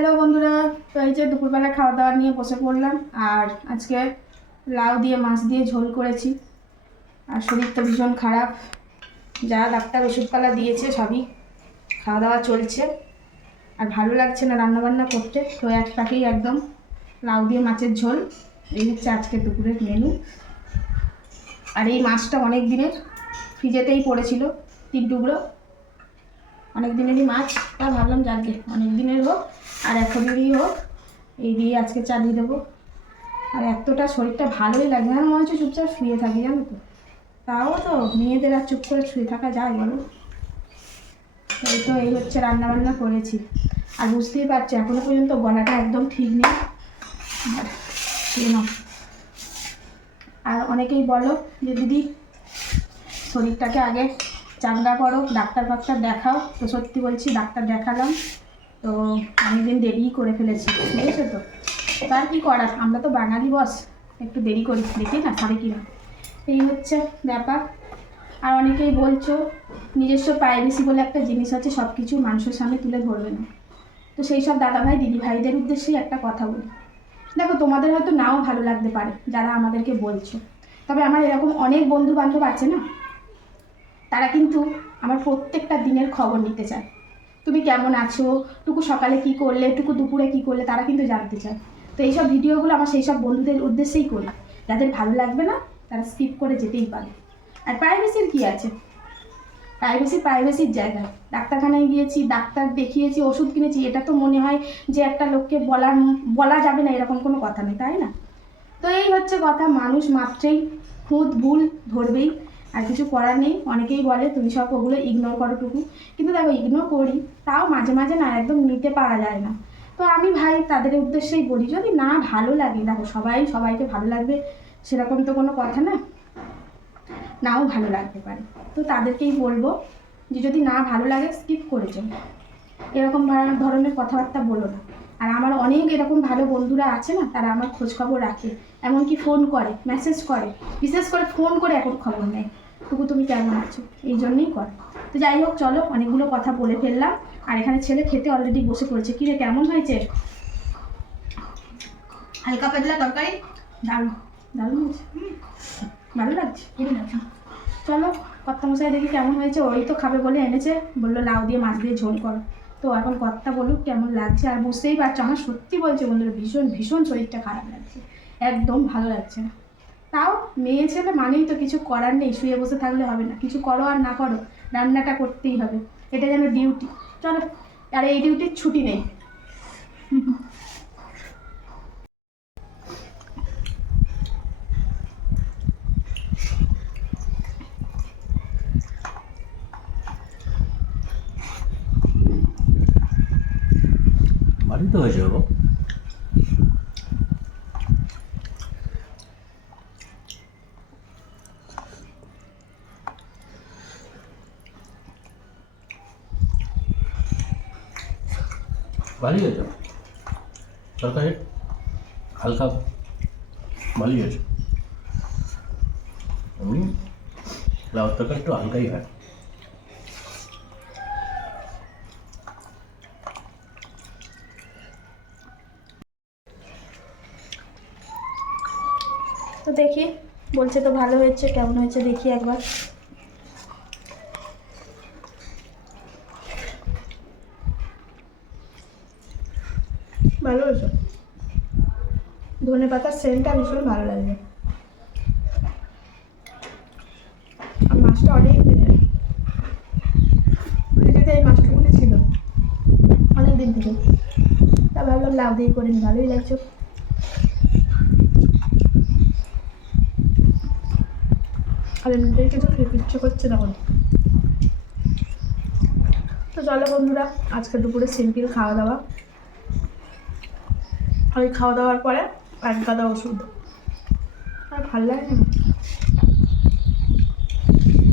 Hello বন্ধুরা, তো এই যে দুপুরবেলা খাওয়া দাওয়া নিয়ে বসে পড়লাম। আর আজকে লাউ দিয়ে মাছ দিয়ে ঝোল করেছি। আর শরীর তো ভীষণ খারাপ, যা ডাক্তার ওষুধপালা দিয়েছে সবই খাওয়া দাওয়া চলছে। আর ভালো লাগছে না রান্নাবান্না করতে, তো এক পাকেই একদম লাউ দিয়ে মাছের ঝোল। এই হচ্ছে আজকে দুপুরের মেনু। আর এই মাছটা অনেক দিনের ফ্রিজেতেই পড়েছিল, 3 টুকরো, অনেক দিনেরই মাছ। তা ভাবলাম যাকে অনেক দিনের হোক আর এখনেরই হোক, এই দিয়ে আজকে চালিয়ে দেবো। আর এতটা শরীরটা ভালোই লাগে না, মনে হচ্ছে চুপচাপ শুয়ে থাকি, জানো তো। তাও তো মেয়েদের আর চুপ করে শুয়ে থাকা যায় বলো। এই হচ্ছে রান্নাবান্না করেছি। আর বুঝতেই পারছি এখনো পর্যন্ত গলাটা একদম ঠিক নেই। আর অনেকেই বলো যে দিদি শরীরটাকে আগে চাঙ্গা করো, ডাক্তার দেখাও। তো সত্যি বলছি, ডাক্তার দেখালাম, তো অনেকদিন দেরিই করে ফেলেছি, বুঝেছো তো। তার কি করার, আমরা তো বাঙালি বস, একটু দেরি করি, দেখি না সারে কিনা। এই হচ্ছে ব্যাপার। আর অনেকেই বলছো নিজস্ব প্রাইভেসি বলে একটা জিনিস আছে, সব কিছু মানুষের সামনে তুলে ধরবে না। তো সেই সব দাদাভাই দিদি ভাইদের উদ্দেশ্যেই একটা কথা বলি। দেখো, তোমাদের হয়তো নাও ভালো লাগতে পারে যারা আমাদেরকে বলছো, তবে আমার এরকম অনেক বন্ধু বান্ধব আছে না, তারা কিন্তু আমার প্রত্যেকটা দিনের খবর নিতে চায়। তুমি কেমন আছো, টুকু সকালে কি করলে, টুকু দুপুরে কি করলে, তারা কিন্তু জানতে চায়। তো এইসব ভিডিওগুলো আমার সেই সব বন্ধুদের উদ্দেশ্যেই করি। যাদের ভালো লাগবে না তারা স্কিপ করে যেতেই পারে। আর প্রাইভেসির কি আছে, প্রাইভেসির জায়গা। ডাক্তারখানায় গিয়েছি, ডাক্তার দেখিয়েছি, ওষুধ কিনেছি, এটা তো মনে হয় যে একটা লোককে বলা যাবে না, এরকম কোনো কথা নেই, তাই না? তো এই হচ্ছে কথা, মানুষ মাত্রেই খুঁত ভুল ধরবেই, আর কিছু করার নেই। অনেকেই বলে তুমি সব ওগুলো ইগনোর করো টুকু, কিন্তু দেখো ইগনোর করি, তাও মাঝে মাঝে না একদম নিতে পারা যায় না। তো আমি ভাই তাদের উদ্দেশ্যেই বলি, যদি না ভালো লাগে, দেখো সবাইকে ভালো লাগবে সেরকম তো কোনো কথা না, নাও ভালো লাগতে পারে। তো তাদেরকেই বলবো যে যদি না ভালো লাগে স্কিপ করে যাও, এরকম ধরনের কথাবার্তা বলো না। আর আমার অনেক এরকম ভালো বন্ধুরা আছে না, তারা আমার খোঁজ খবর রাখে, এমনকি ফোন করে, মেসেজ করে, বিশেষ করে ফোন করে এখন খবর নেয় টুকু তুমি কেমন আছো, এই জন্যই করে। তো যাই হোক, চলো অনেকগুলো কথা বলে ফেললাম। আর এখানে ছেলে খেতে অলরেডি বসে পড়েছে। কিরে কেমন হয়েছে? হালকা পাতলা তরকারি, দারুণ দারুণ হয়েছে, ভালো লাগছে। চলো কর্তামশাই দেখি কেমন হয়েছে। ওই তো খাবে বলে এনেছে, বললো লাউ দিয়ে মাছ দিয়ে ঝোল করো। তো এখন কর্তা বলুক কেমন লাগছে। আর বুঝতেই পারছো আমার সত্যি বলছে বন্ধুরা, ভীষণ ভীষণ শরীরটা খারাপ লাগছে, একদম ভালো লাগছে না। তাও মেয়ে ছেলে মানেই তো কিছু করার নেই, শুয়ে বসে থাকলে হবে না, কিছু করো আর না করো রান্নাটা করতেই হবে, এটা যেন ডিউটি। চলো, আর এই ডিউটির ছুটি নেই। বাড়িতে হয়েছে বাবু। ভালোই হয়েছে তরকারি, হালকা ভালোই হয়েছে। এমনি লাউর তরকারি একটু হালকাই হয়। তো দেখি, বলছে তো ভালো হয়েছে, কেমন হয়েছে দেখি একবার। ভালো হয়েছে, ধনে পাতার সেন্টটা ভীষণ ভালো লাগে। আর মাছটা অনেক দিনের, ফ্রিজেতে এই মাছটুকুনি ছিল অনেক দিন থেকে, তা ভাবলাম লাউ দিয়ে করে নি, ভালোই লাগছে। আর এমনিতেই কিছু খেতে ইচ্ছে করছে না বলে। তো চলো বন্ধুরা, আজকে দুপুরে সিম্পল খাওয়া দাওয়া। আর খাওয়া দাওয়ার পরে এক গাদা ওষুধ, আর ভালো লাগে না।